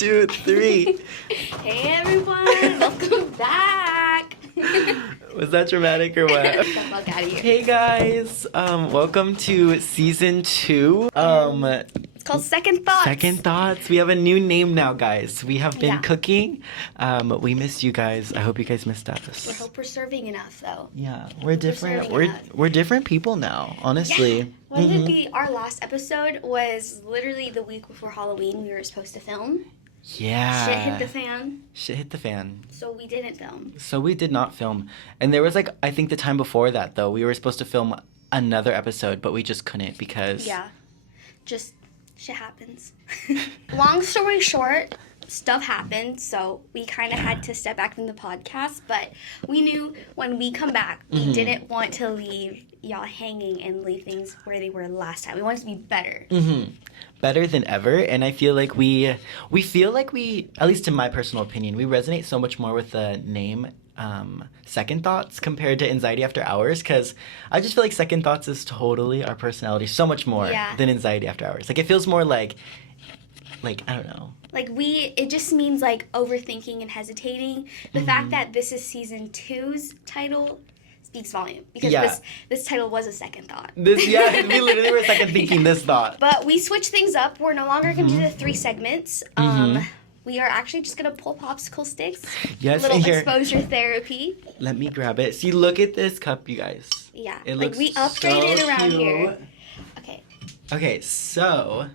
2, 3. Hey everyone, welcome back. Was that dramatic or what? Get the fuck out of here. Hey guys, welcome to season 2. It's called Second Thoughts. Second Thoughts. We have a new name now, guys. We have been Yeah. cooking. We missed you guys. I hope you guys missed us. We hope we're serving enough though. Yeah, we're different. serving We're enough. we're different people now, honestly. When did we? Our last episode was literally the week before Halloween. We were supposed to film. Yeah. Shit hit the fan, Shit hit the fan. so we didn't film. So we did not film. And there was I think the time before that though, we were supposed to film another episode, but we just couldn't because Yeah, just shit happens. Long story short, stuff happened, so we kind of had to step back from the podcast. But we knew when we come back, we didn't want to leave y'all hanging and leave things where they were last time. We wanted to be better. better than ever. And I feel like we feel like we, at least in my personal opinion, we resonate so much more with the name Second Thoughts compared to Anxiety After Hours, because I just feel like Second Thoughts is totally our personality so much more Yeah. than Anxiety After Hours. Like it feels more like I don't know. Like it just means like overthinking and hesitating. The fact that this is season 2's title speaks volume, because Yeah. this title was a second thought. We literally were second thinking this thought. But we switched things up. We're no longer going to do the 3 segments. We are actually just going to pull popsicle sticks. Yes, A little and here, exposure therapy. let me grab it. See, look at this cup, you guys. Yeah. It like looks we upgraded so around cute. here. Okay. Okay, so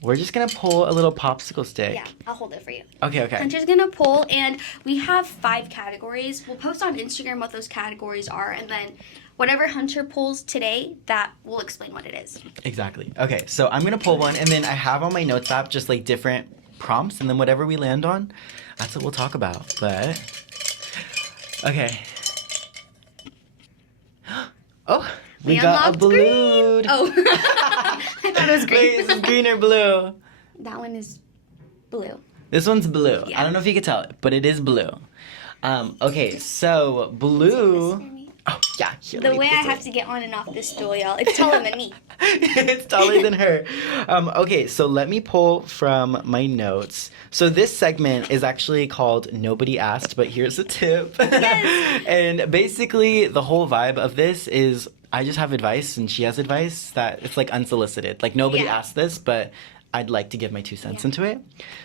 we're just gonna pull a little popsicle stick. Yeah, I'll hold it for you. Okay. Hunter's going to pull, and we have 5 categories. We'll post on Instagram what those categories are, and then whatever Hunter pulls today, that will explain what it is. Exactly. Okay, so I'm gonna pull one, and then I have on my notes app just like different prompts, and then whatever we land on, that's what we'll talk about. But okay. Oh, we got a unlocked blue. green. Oh, I thought it was green. Wait, is this green or blue? That one is blue. This one's blue. Yeah. I don't know if you can tell, but it is blue. Okay, so blue. This for me. Oh yeah. Here, The let me way put I this have to get on and off this stool, y'all, it's taller than me. It's taller than her. Okay, so let me pull from my notes. So this segment is actually called Nobody Asked, but here's a tip. Yes. And basically, the whole vibe of this is I just have advice and she has advice that it's like unsolicited. Like nobody Yeah. asked this, but I'd like to give my 2 cents into it.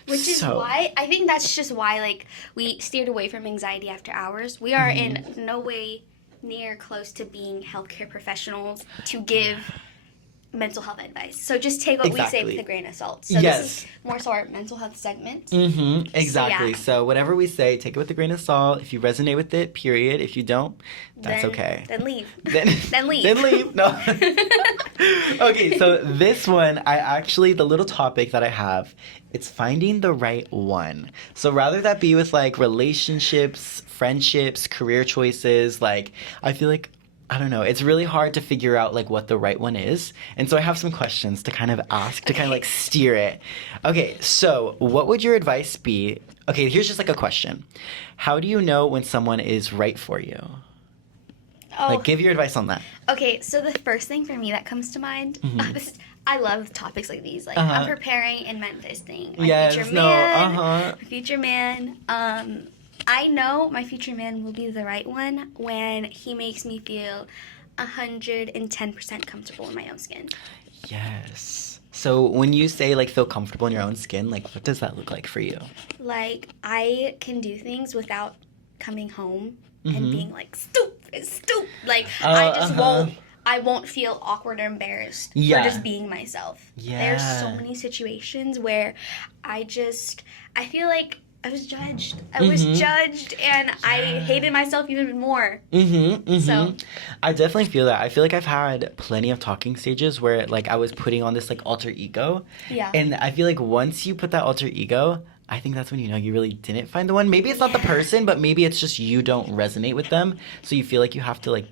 Which is why, I think that's just why, like, we steered away from Anxiety After Hours. We are in no way near close to being healthcare professionals to give mental health advice. So just take what we say Exactly. with a grain of salt. So Yes. this is more so our mental health segment. Exactly. yeah. So whatever we say, take it with a grain of salt. If you resonate with it, period. If you don't, that's Then- okay. Then leave. Then leave. Then leave. No. Okay, so this one, the little topic that I have, it's finding the right one. So rather that be with like relationships, friendships, career choices, like I feel like, I don't know, it's really hard to figure out like what the right one is. And so I have some questions to kind of ask, to kind of like steer it. Okay, so what would your advice be? Okay, here's just like a question. How do you know when someone is right for you? Oh, Like, give your advice on that. okay. So the first thing for me that comes to mind, I love topics like these. Like, Uh-huh. I'm preparing and manifesting my Yes, future no, man. uh-huh. My future man. I know my future man will be the right one when he makes me feel 110% comfortable in my own skin. Yes. So when you say like feel comfortable in your own skin, like what does that look like for you? Like, I can do things without coming home Mm-hmm. and being like, stoop. Like, I just uh-huh. I won't feel awkward or embarrassed Yeah. for just being myself. Yeah. There's so many situations where I feel like I was judged. I was judged, and I hated myself even more. So I definitely feel that. I feel like I've had plenty of talking stages where like I was putting on this like alter ego. yeah. And I feel like once you put that alter ego, I think that's when you know you really didn't find the one. Maybe it's not the person, but maybe it's just you don't resonate with them. So you feel like you have to like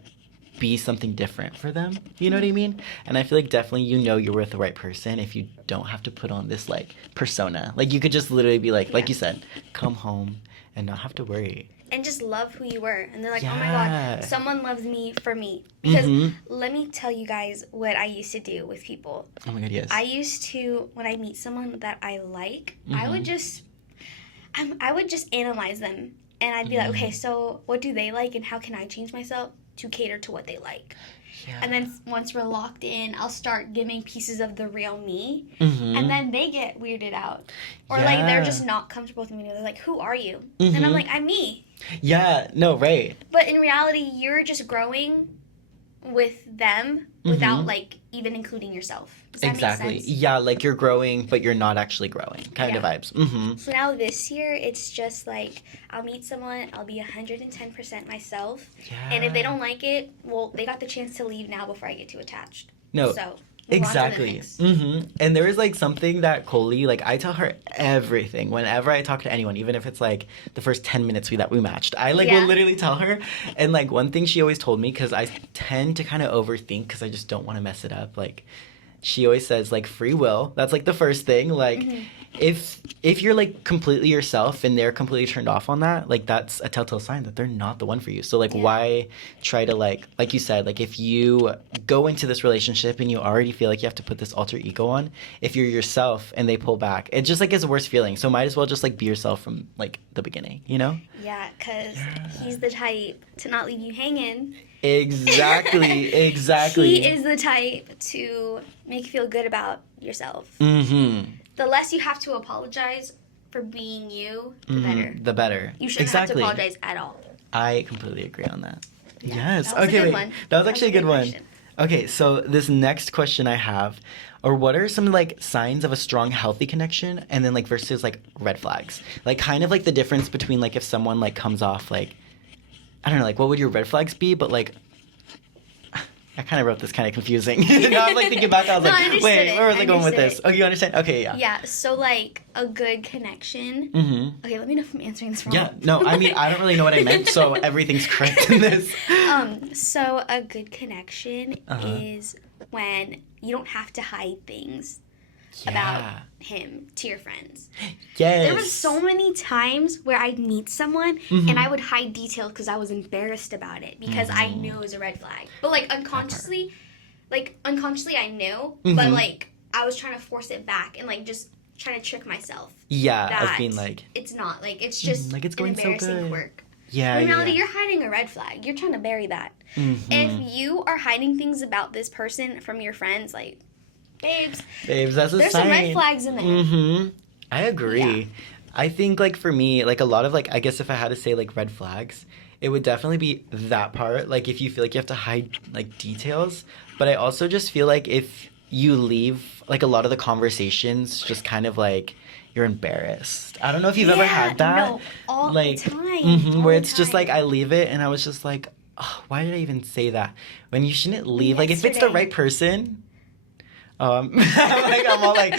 be something different for them. You know what I mean? And I feel like definitely you know you're with the right person if you don't have to put on this like persona. Like you could just literally be like you said, come home and not have to worry. and just love who you were. And they're like, oh my Yeah. God, someone loves me for me. Because Mhm. let me tell you guys what I used to do with people. Oh my God, yes. I used to, when I meet someone that I like, I would Mm-hmm. just analyze them. And I'd be like, okay, so what do they like and how can I change myself to cater to what they like? Yeah. And then once we're locked in, I'll start giving pieces of the real me. Mhm. And then they get weirded out. Or like they're Yeah. just not comfortable with me. They're like, who are you? Mhm. And I'm like, I'm me. Yeah, no, right. But in reality, you're just growing with them without Mhm. like even including yourself. Does that Exactly. make sense? Yeah, like you're growing, but you're not actually growing kind of Yeah. vibes. Mm-hmm. So now this year, it's just like I'll meet someone, I'll be 110% myself. Yeah. And if they don't like it, well, they got the chance to leave now before I get too attached. No, So, move on to the exactly. next. Mm-hmm. And there is like something that Colie, like I tell her everything whenever I talk to anyone, even if it's like the first 10 minutes that we matched. I like Yeah. will literally tell her. And like one thing she always told me, because I tend to kind of overthink because I just don't want to mess it up. Like she always says like free will. That's like the first thing. Like if you're like completely yourself and they're completely turned off on that, like that's a telltale sign that they're not the one for you. So like why try to like you said, like if you go into this relationship and you already feel like you have to put this alter ego on, if you're yourself and they pull back, it just like is a worse feeling. So might as well just like be yourself from like the beginning, you know? Yeah, because he's the type to not leave you hanging. Exactly. Exactly. He is the type to make you feel good about yourself. Mm-hmm. The less you have to apologize for being you, the better. The better. You shouldn't have to apologize at all. I completely agree on that. Yeah, Yes. that was a Okay, good wait. one. That was actually a good one. question. Okay, so this next question I have, or what are some like signs of a strong, healthy connection, and then like versus like red flags, like kind of like the difference between like if someone like comes off like, I don't know, like what would your red flags be, but like. I kind of wrote this kind of confusing. Now I'm like thinking back, I was like, wait, where was I going with this? Oh, you understand? Okay, yeah. Yeah, so like a good connection. Mm-hmm. Okay, let me know if I'm answering this wrong. Yeah, no, I mean, I don't really know what I meant, so everything's correct in this. So a good connection is when you don't have to hide things about him to your friends. Yes. There were so many times where I'd meet someone and I would hide details because I was embarrassed about it because I knew it was a red flag. But like unconsciously I knew, but like I was trying to force it back and like just trying to trick myself. Yeah, that of being like it's not like it's just like it's an going so embarrassing good. quirk. Yeah, In reality, yeah. you're hiding a red flag. You're trying to bury that. Mm-hmm. If you are hiding things about this person from your friends, like babes, that's a there's sign. some red flags in there. Mm-hmm. I agree. Yeah. I think like for me, like a lot of like I guess if I had to say like red flags, it would definitely be that part. Like if you feel like you have to hide like details, but I also just feel like if you leave like a lot of the conversations just kind of like you're embarrassed. I don't know if you've ever had that. No, all like, the time. Where all it's the just like time. I leave it and I was just like, oh, why did I even say that? When you shouldn't leave. Like if it's the Yesterday. right person. I'm all like,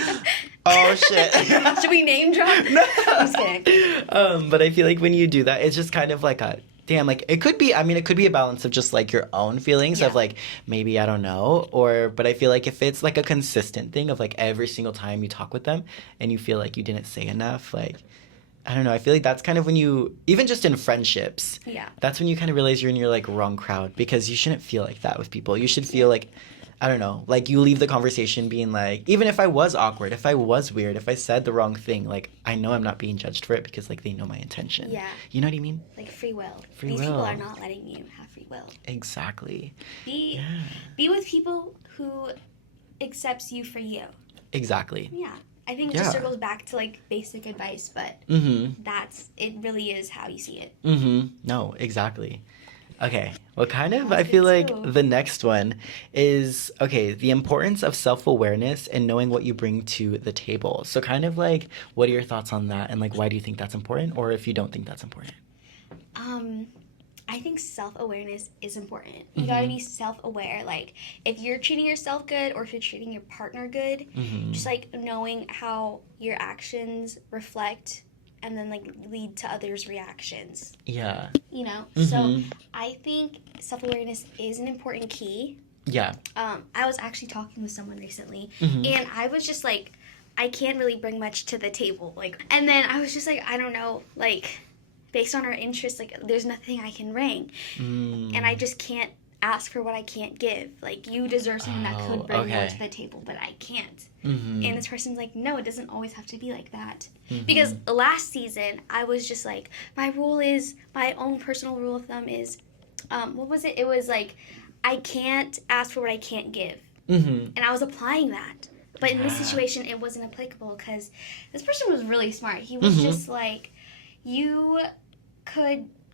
oh shit. Should we name drop? No. I'm just kidding. But I feel like when you do that, it's just kind of like a damn. Like it could be. I mean, it could be a balance of just like your own feelings of Yeah. like maybe I don't know, or but I feel like if it's like a consistent thing of like every single time you talk with them and you feel like you didn't say enough, like. I don't know. I feel like that's kind of when you, even just in friendships, Yeah. that's when you kind of realize you're in your like wrong crowd because you shouldn't feel like that with people. You should feel like, I don't know, like you leave the conversation being like, even if I was awkward, if I was weird, if I said the wrong thing, like I know I'm not being judged for it because like they know my intention. Yeah. You know what I mean? Like free will. Free These will. people are not letting you have free will. Exactly. Be Yeah. be with people who accepts you for you. Exactly. Yeah. I think it Yeah. just circles back to like basic advice, but it really is how you see it. No, exactly. Okay. Well, kind of, That I was feel good like too. the next one is, okay, the importance of self-awareness and knowing what you bring to the table. So kind of like, what are your thoughts on that? And like, why do you think that's important? Or if you don't think that's important? I think self-awareness is important. You gotta be self-aware. Like, if you're treating yourself good or if you're treating your partner good, just like knowing how your actions reflect and then like lead to others' reactions. Yeah. You know? So I think self-awareness is an important key. Yeah. I was actually talking with someone recently and I was just like, I can't really bring much to the table. Like, and then I was just like, I don't know, like, based on our interests, like, there's nothing I can bring. And I just can't ask for what I can't give. Like, you deserve something that could bring more to the table, but I can't. And this person's like, no, it doesn't always have to be like that. Because last season, I was just like, my own personal rule of thumb is, what was it? It was like, I can't ask for what I can't give. And I was applying that. But in this situation, it wasn't applicable because this person was really smart. He was just like,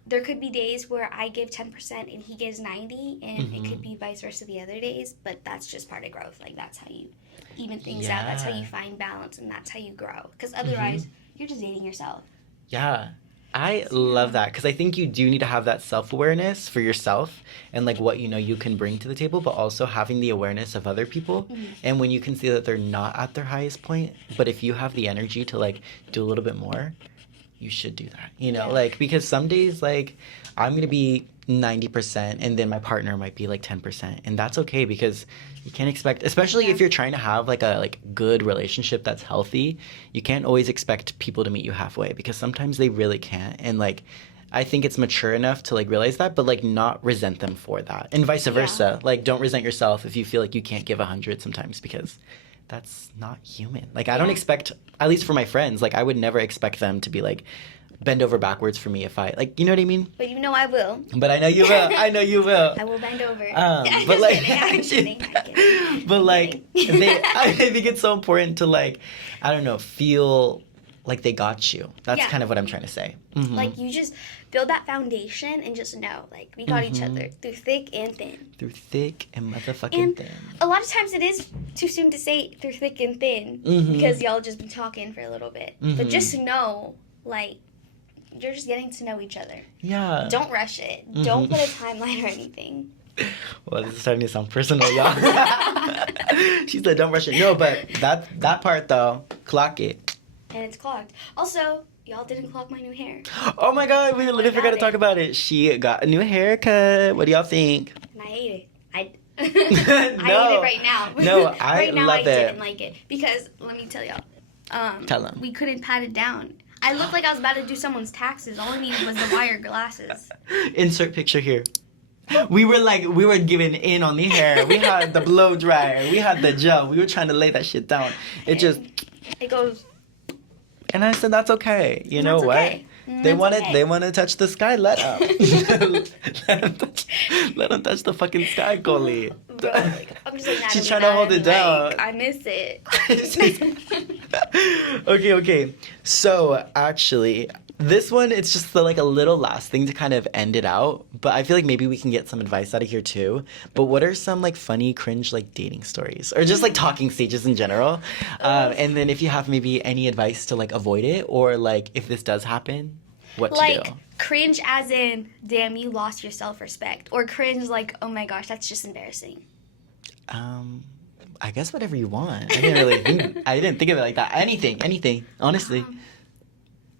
there could be days where I give 10% and he gives 90, and it could be vice versa the other days, but that's just part of growth. Like, that's how you even things out. That's how you find balance, and that's how you grow. Because otherwise, you're just dating yourself. Yeah. I love that, because I think you do need to have that self-awareness for yourself and, like, what you know you can bring to the table, but also having the awareness of other people. And when you can see that they're not at their highest point, but if you have the energy to, like, do a little bit more, you should do that, you know? Like, because some days, like, I'm going to be 90% and then my partner might be, like, 10%. And that's okay, because you can't expect, especially if you're trying to have, like, a, like, good relationship that's healthy, you can't always expect people to meet you halfway, because sometimes they really can't. And, like, I think it's mature enough to, like, realize that, but, like, not resent them for that. And vice versa. Like, don't resent yourself if you feel like you can't give 100 sometimes, because that's not human. Like, I don't expect, at least for my friends, like, I would never expect them to be, like, bend over backwards for me if I, like, you know what I mean? But you know I will. But I know you will. I know you will. I will bend over. But, like, I'm kidding. but, like, I think it's so important to, like, I don't know, feel like they got you. That's kind of what I'm trying to say. Like, you just build that foundation and just know, like, we got each other through thick and thin. Through thick and motherfucking thin. A lot of times it is too soon to say through thick and thin because y'all just been talking for a little bit. But just know, like, you're just getting to know each other. Yeah. Don't rush it. Don't put a timeline or anything. Well, this is starting to sound personal, y'all. She said, don't rush it. No, but that part, though, clock it. And it's clocked. Also, y'all didn't clock my new hair. Oh, my God. We literally forgot to talk about it. She got a new haircut. What do y'all think? And I hate it. I No. hate it right now. No, I right now, love I it. didn't like it. Because, let me tell y'all. Tell them. We couldn't pat it down. I looked like I was about to do someone's taxes. All I needed was the wire glasses. Insert picture here. We were giving in on the hair. We had the blow dryer. We had the gel. We were trying to lay that shit down. It goes. And I said, that's okay. You know what? Okay. They want to touch the sky. Let them. let them touch the fucking sky, Colie. Bro, like, I'm just like, She's trying to hold it down. Like, I miss it. Okay. So, actually, this one, it's just like a little last thing to kind of end it out. But I feel like maybe we can get some advice out of here, too. But what are some, like, funny, cringe, like, dating stories? Or just, like, talking stages in general? And then if you have maybe any advice to, like, avoid it, or, like, if this does happen, what to do? Cringe as in, damn, you lost your self-respect. Or cringe like, oh my gosh, that's just embarrassing. I guess whatever you want. I didn't think of it like that. Anything, honestly.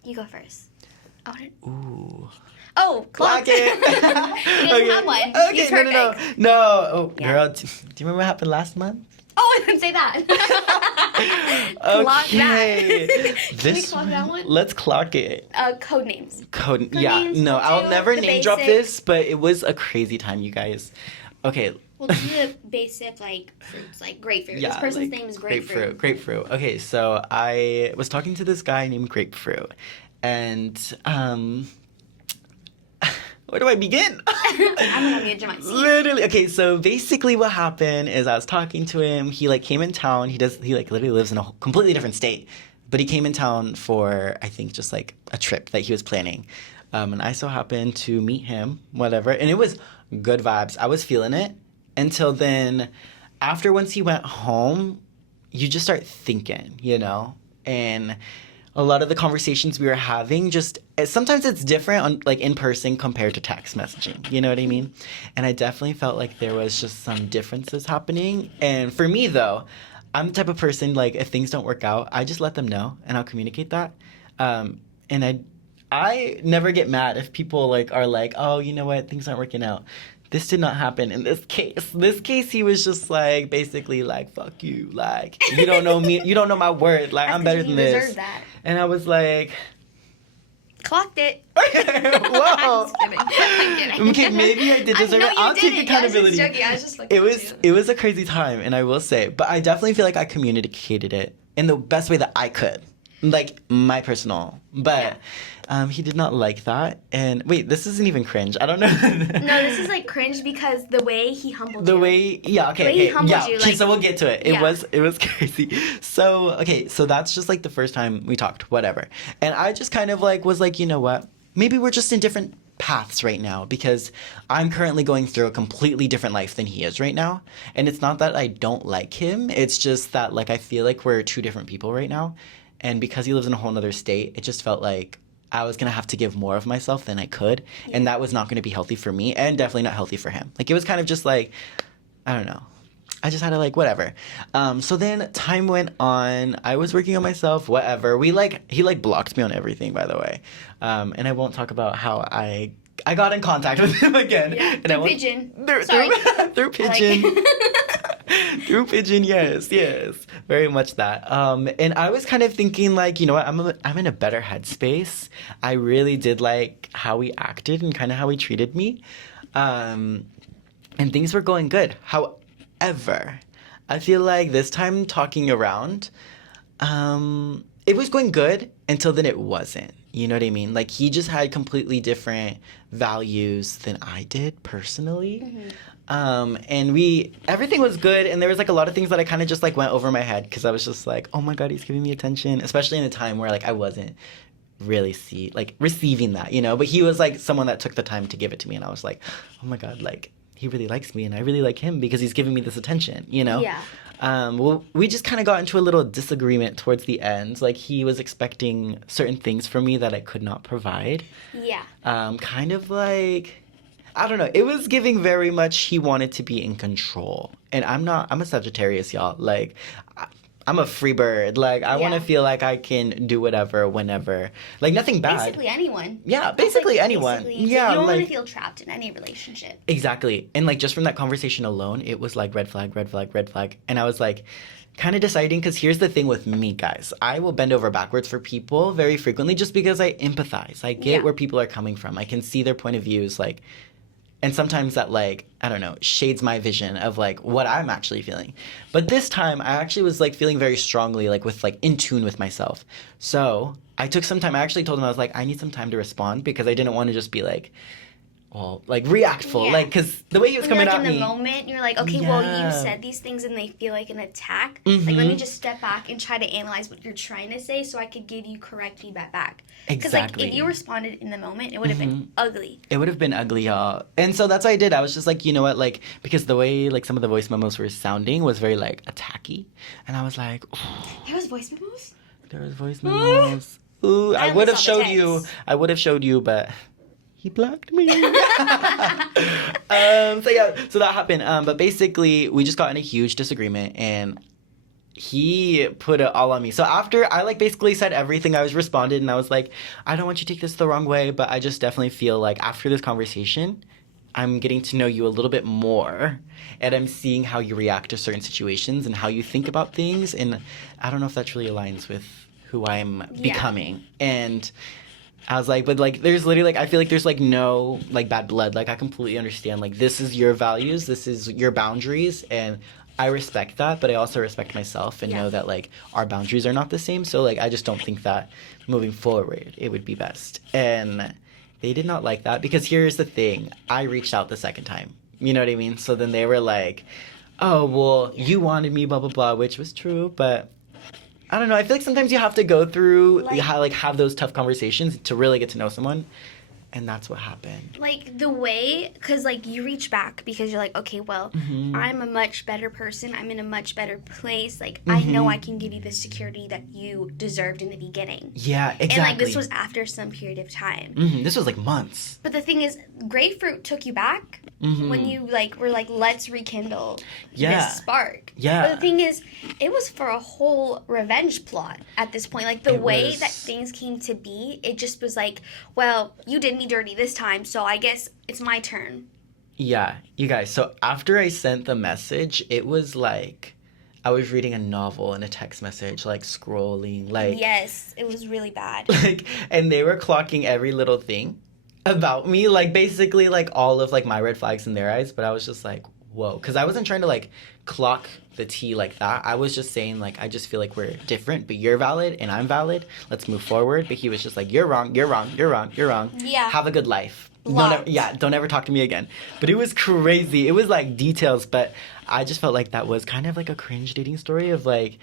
You go first. Ooh. Oh, clock it. You didn't have one. Okay, no. Oh, yeah. Girl, do you remember what happened last month? Oh, I didn't say that. Clock that. Can we clock that one? Let's clock it. Code names. Yeah, names, no, I'll never name drop basic. this, but it was a crazy time, you guys. Okay. We'll do the basic, like, fruits, like grapefruit. Yeah, this person's like, name is Grapefruit. Grapefruit. Okay, so I was talking to this guy named Grapefruit, and where do I begin? I'm gonna be my seat. Literally. Okay, so basically what happened is I was talking to him. He, like, came in town. He literally lives in a completely different state. But he came in town for, I think, just, like, a trip that he was planning. And I so happened to meet him, whatever. And it was good vibes. I was feeling it. Until then, once he went home, you just start thinking, you know? And a lot of the conversations we were having sometimes it's different on, like, in person compared to text messaging, you know what I mean? And I definitely felt like there was just some differences happening. And for me, though, I'm the type of person, like, if things don't work out, I just let them know and I'll communicate that. And I never get mad if people, like, are like, oh, you know what, things aren't working out. This did not happen in this case. This case, he was just, like, basically, like, fuck you. Like, you don't know me. You don't know my word. Like, I'm better than this. Deserve that. And I was like, Clocked it. Whoa. I'm kidding. Okay, maybe I did deserve it. I'll take accountability. I was just joking. It was a crazy time, and I will say, but I definitely feel like I communicated it in the best way that I could, like my personal. But he did not like that. And wait, this isn't even cringe. I don't know. No, this is like cringe because the way he humbled you. The way, yeah, okay, The way he humbled you, okay, like- so we'll get to it. It Yeah. was crazy. So, okay, so that's just like the first time we talked, whatever. And I just kind of like was like, you know what? Maybe we're just in different paths right now because I'm currently going through a completely different life than he is right now. And it's not that I don't like him. It's just that like I feel like we're two different people right now. And because he lives in a whole other state, it just felt like I was going to have to give more of myself than I could. Yeah. And that was not going to be healthy for me and definitely not healthy for him. Like it was kind of just like, I don't know. I just had to like, whatever. So then time went on. I was working on myself, whatever. He like blocked me on everything, by the way. And I won't talk about how I got in contact with him again. Yeah, and through Pigeon. Sorry. Through Pigeon. Through Pigeon, yes. Very much that. And I was kind of thinking like, you know what, I'm in a better headspace. I really did like how he acted and kind of how he treated me. And things were going good. However, I feel like this time talking around, it was going good until then it wasn't. You know what I mean? Like, he just had completely different values than I did personally. Mm-hmm. And everything was good. And there was, like, a lot of things that I kind of just, like, went over my head because I was just like, oh, my God, he's giving me attention. Especially in a time where, like, I wasn't really receiving that, you know? But he was, like, someone that took the time to give it to me. And I was like, oh, my God, like, he really likes me and I really like him because he's giving me this attention, you know? Yeah. Well, we just kind of got into a little disagreement towards the end. Like, he was expecting certain things from me that I could not provide. Yeah. Kind of like, I don't know. It was giving very much he wanted to be in control. And I'm a Sagittarius, y'all. Like, I'm a free bird. Like, I want to feel like I can do whatever, whenever. Like, nothing bad. Basically anyone. Yeah, basically anyone. Yeah, you don't like, want to feel trapped in any relationship. Exactly. And, like, just from that conversation alone, it was, like, red flag, red flag, red flag. And I was, like, kind of deciding, because here's the thing with me, guys. I will bend over backwards for people very frequently just because I empathize. I get where people are coming from. I can see their point of views, like... And sometimes that, like, I don't know, shades my vision of, like, what I'm actually feeling. But this time, I actually was, like, feeling very strongly, like, with, like, in tune with myself. So I took some time. I actually told him, I was like, I need some time to respond because I didn't want to just be, like, well, like, reactful. Yeah. Like, because the way he was coming at me. In the moment, you're like, okay, well, you said these things and they feel like an attack. Mm-hmm. Like, let me just step back and try to analyze what you're trying to say so I could give you correct feedback back. Because, like, if you responded in the moment, it would have been ugly. It would have been ugly, y'all. And so that's what I did. I was just like, you know what? Like, because the way, like, some of the voice memos were sounding was very, like, attacky. And I was like, oh. There was voice memos? There was voice memos. Ooh, I would have showed you. I would have showed you, but... He blocked me. So that happened. But basically, we just got in a huge disagreement, and he put it all on me. So after I like basically said everything, I was responded, and I was like, I don't want you to take this the wrong way, but I just definitely feel like after this conversation, I'm getting to know you a little bit more, and I'm seeing how you react to certain situations and how you think about things, and I don't know if that really aligns with who I'm becoming. And I was like, but, like, there's literally, like, I feel like there's, like, no, like, bad blood. Like, I completely understand. Like, this is your values. This is your boundaries. And I respect that, but I also respect myself and know that, like, our boundaries are not the same. So, like, I just don't think that moving forward it would be best. And they did not like that because here's the thing. I reached out the second time. You know what I mean? So then they were like, oh, well, you wanted me, blah, blah, blah, which was true, but... I don't know. I feel like sometimes you have to go through, have those tough conversations to really get to know someone. And that's what happened. Like, the way, because, like, you reach back because you're like, okay, well, I'm a much better person. I'm in a much better place. Like, I know I can give you the security that you deserved in the beginning. Yeah, exactly. And, like, this was after some period of time. This was, like, months. But the thing is, grapefruit took you back when you, like, were like, let's rekindle this spark. Yeah. But the thing is, it was for a whole revenge plot at this point. Like, the way that things came to be, it just was like, well, you didn't me dirty this time, so I guess it's my turn. Yeah, you guys, so after I sent the message, it was like, I was reading a novel in a text message, like scrolling, like Yes, it was really bad. like, and they were clocking every little thing about me, like basically like all of like my red flags in their eyes. But I was just like, whoa, because I wasn't trying to like clock the tea like that. I was just saying like I just feel like we're different, but you're valid and I'm valid. Let's move forward. But he was just like, you're wrong, you're wrong, you're wrong, you're wrong. Yeah. Have a good life. Lots. Don't ever talk to me again. But it was crazy. It was like details, but I just felt like that was kind of like a cringe dating story of like,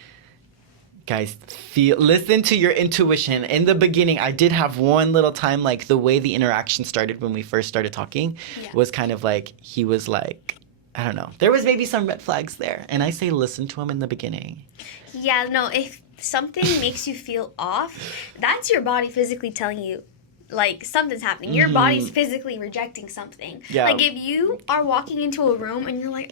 guys, listen to your intuition. In the beginning, I did have one little time, like the way the interaction started when we first started talking was kind of like, he was like, I don't know. There was maybe some red flags there. And I say listen to him in the beginning. Yeah, no, if something makes you feel off, that's your body physically telling you, like, something's happening. Your body's physically rejecting something. Yeah. Like, if you are walking into a room and you're like,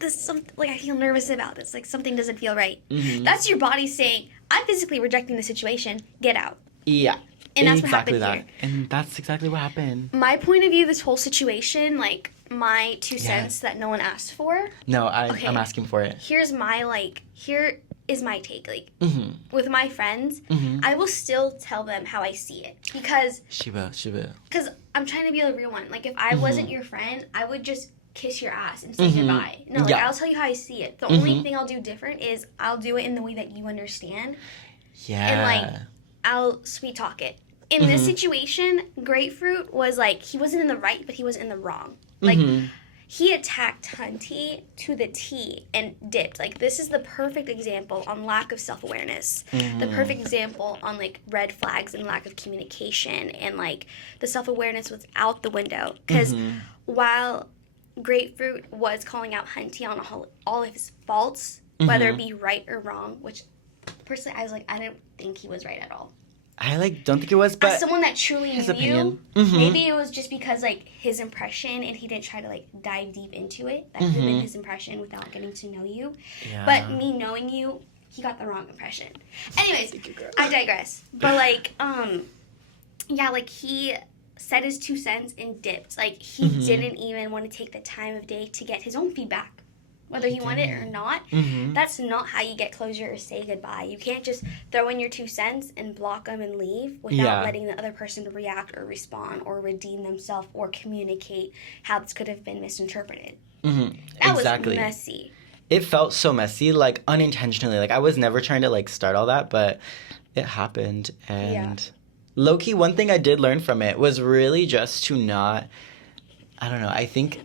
this is something, like, I feel nervous about this. Like, something doesn't feel right. That's your body saying, I'm physically rejecting the situation. Get out. Yeah. And that's exactly what happened here. And that's exactly what happened. My point of view, this whole situation, like, my 2 cents that no one asked for. No, I'm asking for it. Here is my take. Like, with my friends, I will still tell them how I see it. Because... She will. Because I'm trying to be a real one. Like, if I wasn't your friend, I would just kiss your ass and say goodbye. No, like, I'll tell you how I see it. The only thing I'll do different is I'll do it in the way that you understand. Yeah. And, like, I'll sweet talk it. In this situation, Grapefruit was, like, he wasn't in the right, but he was in the wrong. Like, he attacked Hunty to the T and dipped. Like, this is the perfect example on lack of self-awareness. The perfect example on, like, red flags and lack of communication. And, like, the self-awareness was out the window. Because while Grapefruit was calling out Hunty on all of his faults, whether it be right or wrong, which, personally, I was like, I didn't think he was right at all. I, like, don't think it was, but... As someone that truly his knew, opinion. Maybe it was just because, like, his impression, and he didn't try to, like, dive deep into it. That could have been his impression without getting to know you. Yeah. But me knowing you, he got the wrong impression. Anyways, I digress. But, like, yeah, like, he said his 2 cents and dipped. Like, he didn't even want to take the time of day to get his own feedback. Whether he wanted it or not, that's not how you get closure or say goodbye. You can't just throw in your 2 cents and block them and leave without letting the other person react or respond or redeem themselves or communicate how this could have been misinterpreted. That was messy. It felt so messy, like unintentionally. Like I was never trying to like start all that, but it happened. And low-key, one thing I did learn from it was really just to not, I don't know, I think...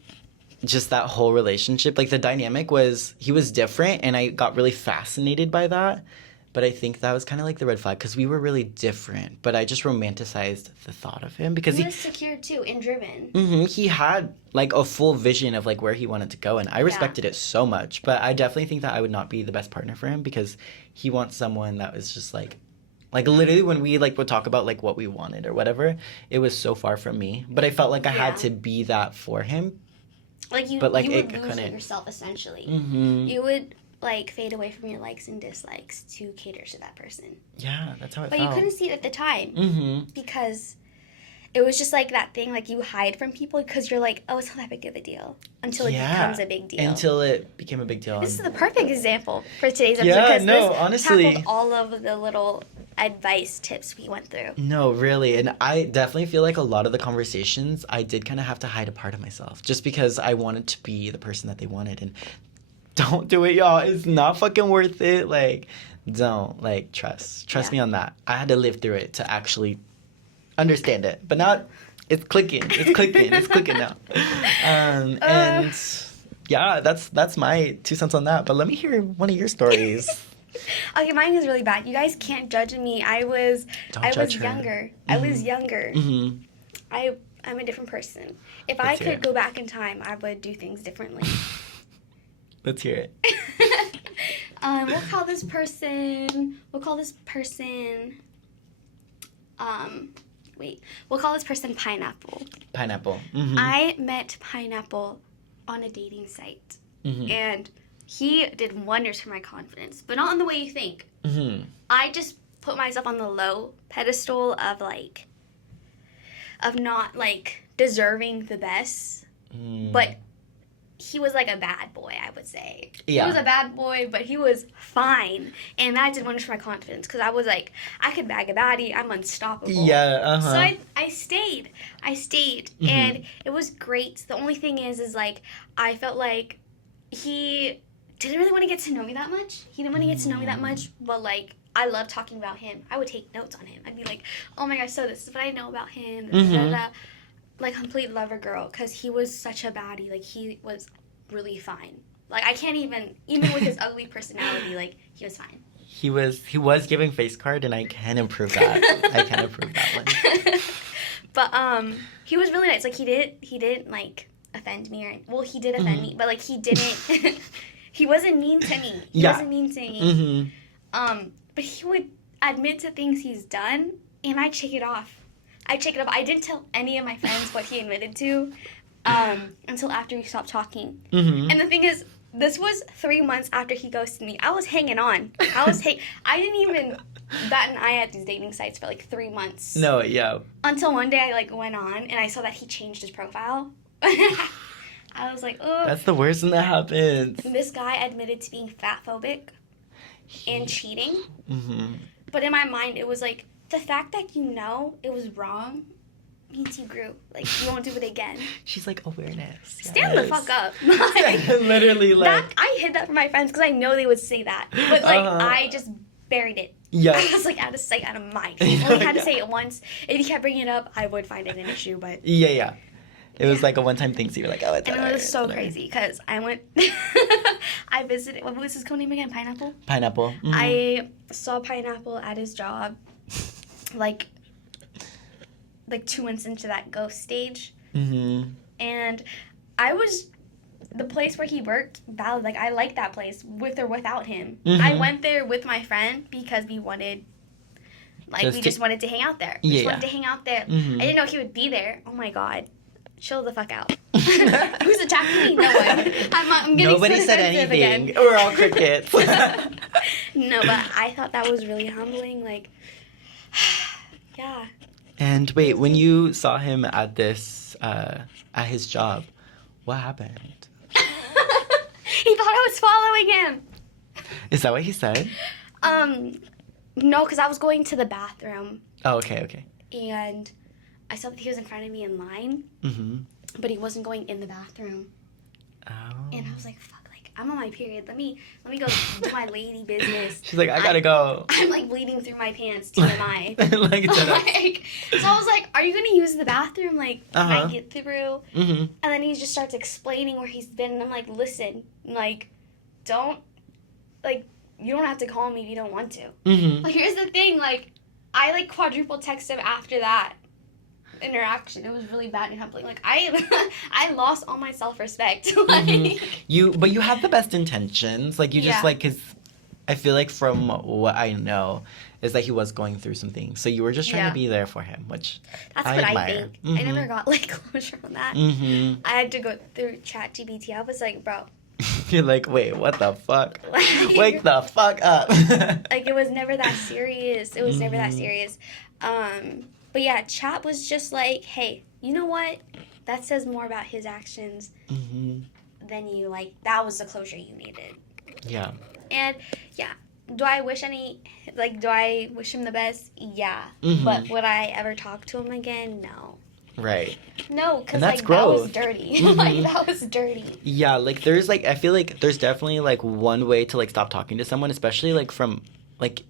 just that whole relationship, like the dynamic was, he was different and I got really fascinated by that. But I think that was kind of like the red flag because we were really different. But I just romanticized the thought of him because he was secure too and driven. He had like a full vision of like where he wanted to go and I respected it so much. But I definitely think that I would not be the best partner for him because he wants someone that was just like literally when we like would talk about like what we wanted or whatever, it was so far from me. But I felt like I had to be that for him. Like you, but, like, you would lose yourself essentially. You would like fade away from your likes and dislikes to cater to that person. Yeah, that's how it felt. But you couldn't see it at the time because it was just like that thing, like you hide from people because you're like, oh, it's not that big of a deal until it becomes a big deal. Until it became a big deal. This is the perfect example for today's episode. Yeah, no, honestly, tackled all of the little advice tips we went through. No, really. And I definitely feel like a lot of the conversations I did kind of have to hide a part of myself just because I wanted to be the person that they wanted. And don't do it, y'all. It's not fucking worth it. Like, don't. Like, trust me on that. I had to live through it to actually understand it. But now it's clicking. It's clicking now. And yeah, that's my 2 cents on that. But let me hear one of your stories. Okay, mine is really bad. You guys can't judge me. I was younger. I was younger. I'm a different person. If I could go back in time, I would do things differently. Let's hear it. We'll call this person. We'll call this person Pineapple. Pineapple. I met Pineapple on a dating site, and he did wonders for my confidence, but not in the way you think. I just put myself on the low pedestal of not like deserving the best, but he was like a bad boy, I would say. Yeah. He was a bad boy, but he was fine. And that did wonders for my confidence because I was like, I could bag a baddie. I'm unstoppable. Yeah, So I stayed. And it was great. The only thing is like, I felt like he didn't really want to get to know me that much. He didn't want to get to know me that much, but like, I love talking about him. I would take notes on him. I'd be like, oh my gosh, so this is what I know about him. Like, complete lover girl, because he was such a baddie. Like, he was really fine. Like, I can't even with his ugly personality, like, he was fine. He was giving face card, and I can improve that. One. But, he was really nice. Like, he didn't, like, offend me. He did offend me, but, like, he didn't, he wasn't mean to me. He wasn't mean to me. But he would admit to things he's done, and I'd shake it off. I didn't tell any of my friends what he admitted to until after we stopped talking. And the thing is, this was 3 months after he ghosted me. I was hanging on. I didn't even bat an eye at these dating sites for like 3 months. No, yeah. Until one day I like went on and I saw that he changed his profile. I was like, oh. That's the worst thing that happens. This guy admitted to being fat phobic and cheating. But in my mind, it was like, the fact that you know it was wrong means you grew. Like, you won't do it again. She's like, awareness. Stand the fuck up. Like, literally, like... I hid that from my friends because I know they would say that. But, like, I just buried it. Yeah. I was, like, out of sight, out of mind. I only had to say it once. If he kept bringing it up, I would find it an issue, but... Yeah. It was, like, a one-time thing, so you were like, oh, it's And it was so crazy because I went... I visited... What was his code name again? Pineapple? Pineapple. I saw Pineapple at his job. Like 2 months into that ghost stage. And I was the place where he worked valid. Like, I liked that place with or without him. I went there with my friend because we wanted just wanted to hang out there. We just wanted to hang out there. I didn't know he would be there. Oh my god. Chill the fuck out. Who's attacking me? No one. I'm getting Nobody said anything. Again. We're all crickets. No, but I thought that was really humbling. Like, yeah. And wait, when you saw him at this, at his job, what happened? He thought I was following him. Is that what he said? No, because I was going to the bathroom. Oh, okay. And I saw that he was in front of me in line, but he wasn't going in the bathroom. Oh. And I was like, fuck. I'm on my period. Let me go do my lady business. She's like, I gotta go. I'm like bleeding through my pants, TMI. So I was like, are you gonna use the bathroom? Like, can I get through? And then he just starts explaining where he's been, and I'm like, listen, like, you don't have to call me if you don't want to. Like, here's the thing, like, I like quadruple text him after that interaction. It was really bad and humbling. Like, I lost all my self-respect. Like, but you have the best intentions. Like, you just like, because I feel like from what I know is that he was going through some things, so you were just trying to be there for him, which that's I what admire. I think. I never got like closure on that. I had to go through ChatGPT. I was like, bro, you're like, wait, what the fuck? Wake the fuck up. Like, it was never that serious. It was never that serious. But yeah, Chat was just like, hey, you know what? That says more about his actions than you. Like, that was the closure you needed. Yeah. And yeah, do I wish him the best? Yeah. But would I ever talk to him again? No. Right. No, because like that was dirty. Like, that was dirty. Yeah, like there's like, I feel like there's definitely like one way to like stop talking to someone, especially like from like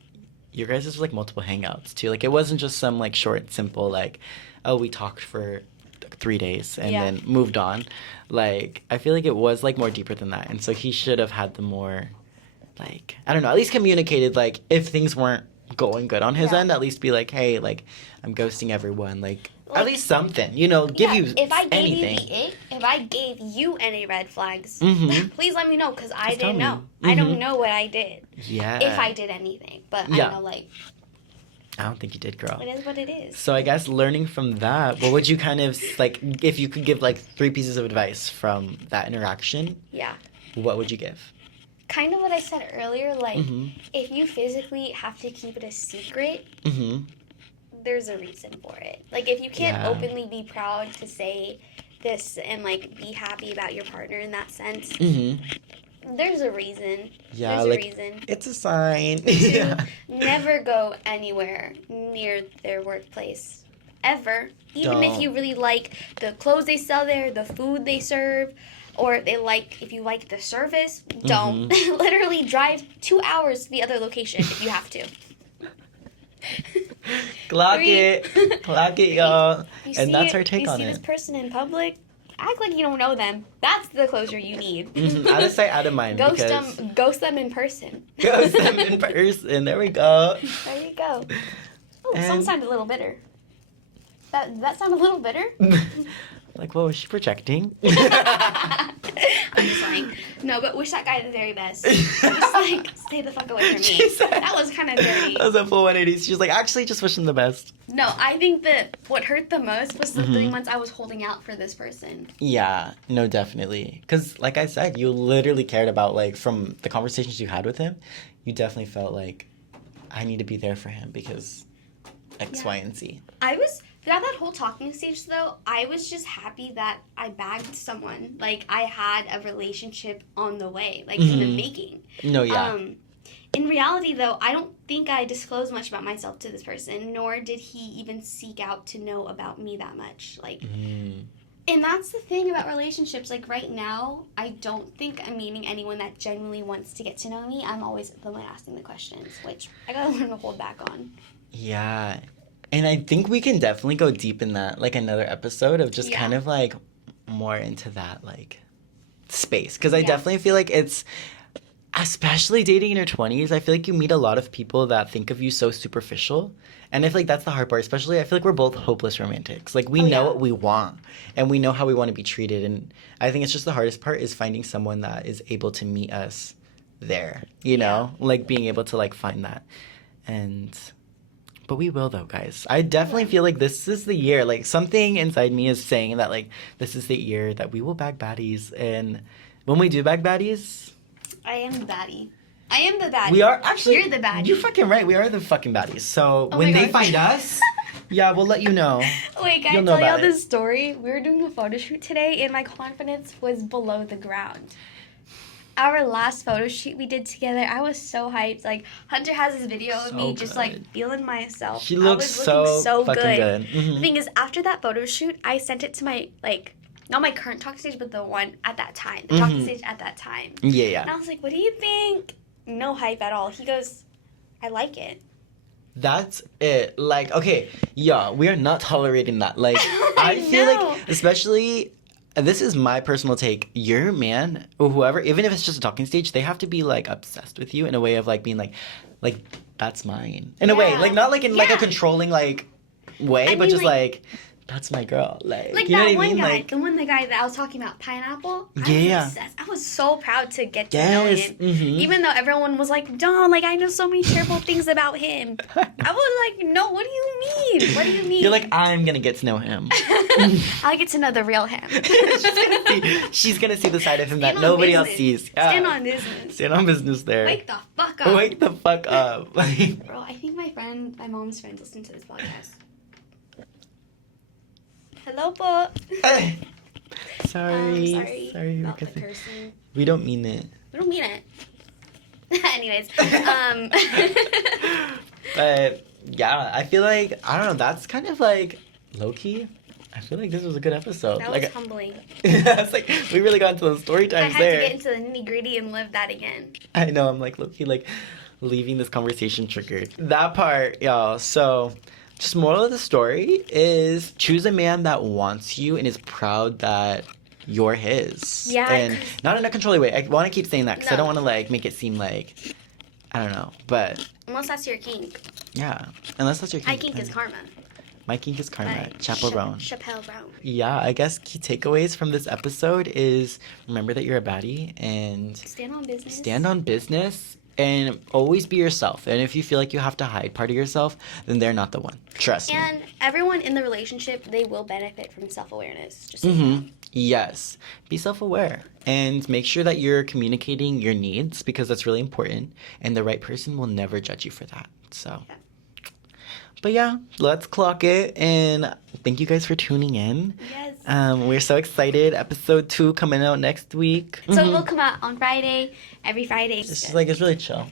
your guys' was like multiple hangouts too. Like, it wasn't just some like short, simple like, oh, we talked for 3 days and then moved on. Like, I feel like it was like more deeper than that, and so he should have had the more like, I don't know, at least communicated, like, if things weren't going good on his end, at least be like, hey, like, I'm ghosting everyone, like at least something, you know, give you if I gave anything. if I gave you any red flags, please let me know, because I didn't know. I don't know what I did. Yeah. If I did anything. But I know, like, I don't think you did, girl. It is what it is. So I guess learning from that, what would you kind of, like, if you could give, like, 3 pieces of advice from that interaction, what would you give? Kind of what I said earlier, like, if you physically have to keep it a secret, there's a reason for it. Like, if you can't openly be proud to say this and like be happy about your partner in that sense, there's a reason. Yeah, there's like, a reason. it's a sign. To never go anywhere near their workplace. Ever. Even if Don't. you really like the clothes they sell there, the food they serve, or if you like the service, don't. Literally drive 2 hours to the other location if you have to. Clock it, y'all. And that's our take on You see it. this person in public, act like you don't know them. That's the closure you need. Out of sight, out of mind. Ghost them in person. Ghost them in person. There we go. There you go. Oh, And- some sound a little bitter. That sound a little bitter? Like, what was she projecting? I'm just lying. No, but wish that guy the very best. Just like, stay the fuck away from me. She said- That was kind of dirty. That was a full 180. She's like, actually, just wish them the best. No, I think that what hurt the most was the 3 months I was holding out for this person. Yeah, no, definitely. Because, like I said, you literally cared about, like, from the conversations you had with him, you definitely felt like, I need to be there for him because X, Yeah. Y, and Z. Throughout that whole talking stage, though, I was just happy that I bagged someone. Like, I had a relationship on the way, like, in the making. No, yeah. In reality, though, I don't think I disclosed much about myself to this person, nor did he even seek out to know about me that much. Like, and that's the thing about relationships. Like, right now, I don't think I'm meeting anyone that genuinely wants to get to know me. I'm always the one asking the questions, which I gotta learn to hold back on. Yeah. And I think we can definitely go deep in that, like, another episode of just kind of, like, more into that, like, space. Because I definitely feel like it's, especially dating in your 20s, I feel like you meet a lot of people that think of you so superficial. And I feel like that's the hard part. Especially, I feel like we're both hopeless romantics. Like, we know what we want. And we know how we want to be treated. And I think it's just the hardest part is finding someone that is able to meet us there. You know? Like, being able to, like, find that. But we will, though, guys. I definitely feel like this is the year. Like, something inside me is saying that, like, this is the year that we will bag baddies. And when we do bag baddies... I am the baddie. I am the baddie. We are, actually... You're the baddie. You're fucking right. We are the fucking baddies. So, Oh when my they God. find us, yeah, we'll let you know. Wait, can You'll I know tell y'all about it. this story? We were doing a photo shoot today, and my confidence was below the ground. Our last photo shoot we did together, I was so hyped. Like, Hunter has this video of So me just, like, good. feeling myself. She I looks was looking so fucking good. The Mhm. thing is, after that photo shoot, I sent it to my, like, not my current talk stage, but the one at that time. The talking stage at that time. Yeah. And I was like, what do you think? No hype at all. He goes, I like it. That's it. Like, okay, yeah, we are not tolerating that. Like, I feel know. like, especially, and this is my personal take, your man, or whoever, even if it's just a talking stage, they have to be, like, obsessed with you in a way of, like, being like, that's mine. In a way. Yeah. Like, not, like, in, like, a Yeah. controlling, like, way, I but mean, just, like- like, that's my girl. Like, Like you know that what I one mean? guy, Like, the guy that I was talking about, Pineapple. Yeah. I was obsessed. I was so proud to get to know yes. him. Mm-hmm. Even though everyone was like, "Don't," like I know so many terrible things about him. I was like, "No, what do you mean? What do you mean?" You're like, I'm gonna get to know him. I get to know the real him. She's gonna see the side of him that Stand on nobody else business. sees. Yeah. Stand on business. Stand on business there. Wake the fuck up. Wake the fuck up. Like, Bro, I think my mom's friends listen to this podcast. Hello, po. sorry. Sorry. about the because cursing. we don't mean it. We don't mean it. Anyways, But yeah, I feel like, I don't know, that's kind of like low key. I feel like this was a good episode. that was Like, humbling. it's like we really got into those story I times had there. to get into the nitty gritty and live that again. I know, I'm like low key like leaving this conversation triggered. That part, y'all. So just moral of the story is choose a man that wants you and is proud that you're his. Yeah, And 'cause- not in a controlling way. I want to keep saying that because I No. don't want to like make it seem like, I don't know. But Unless that's your kink. yeah, unless that's your kink. My kink is karma. My kink is karma. By Chaperone. Chappelle Brown. Yeah, I guess key takeaways from this episode is remember that you're a baddie and Stand on business. stand on business and always be yourself. And if you feel like you have to hide part of yourself, then they're not the one. Trust me. And everyone in the relationship, they will benefit from self-awareness. Just so you know. Yes. Be self-aware and make sure that you're communicating your needs because that's really important and the right person will never judge you for that. So Yeah. But yeah, let's clock it. And thank you guys for tuning in. Yes. We're so excited. Episode 2 coming out next week. So it will come out on Friday, every Friday. It's just like, it's really chill.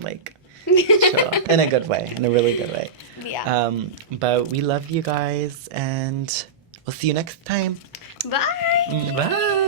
Like, chill. In a good way. In a really good way. Yeah. But we love you guys. And we'll see you next time. Bye. Bye.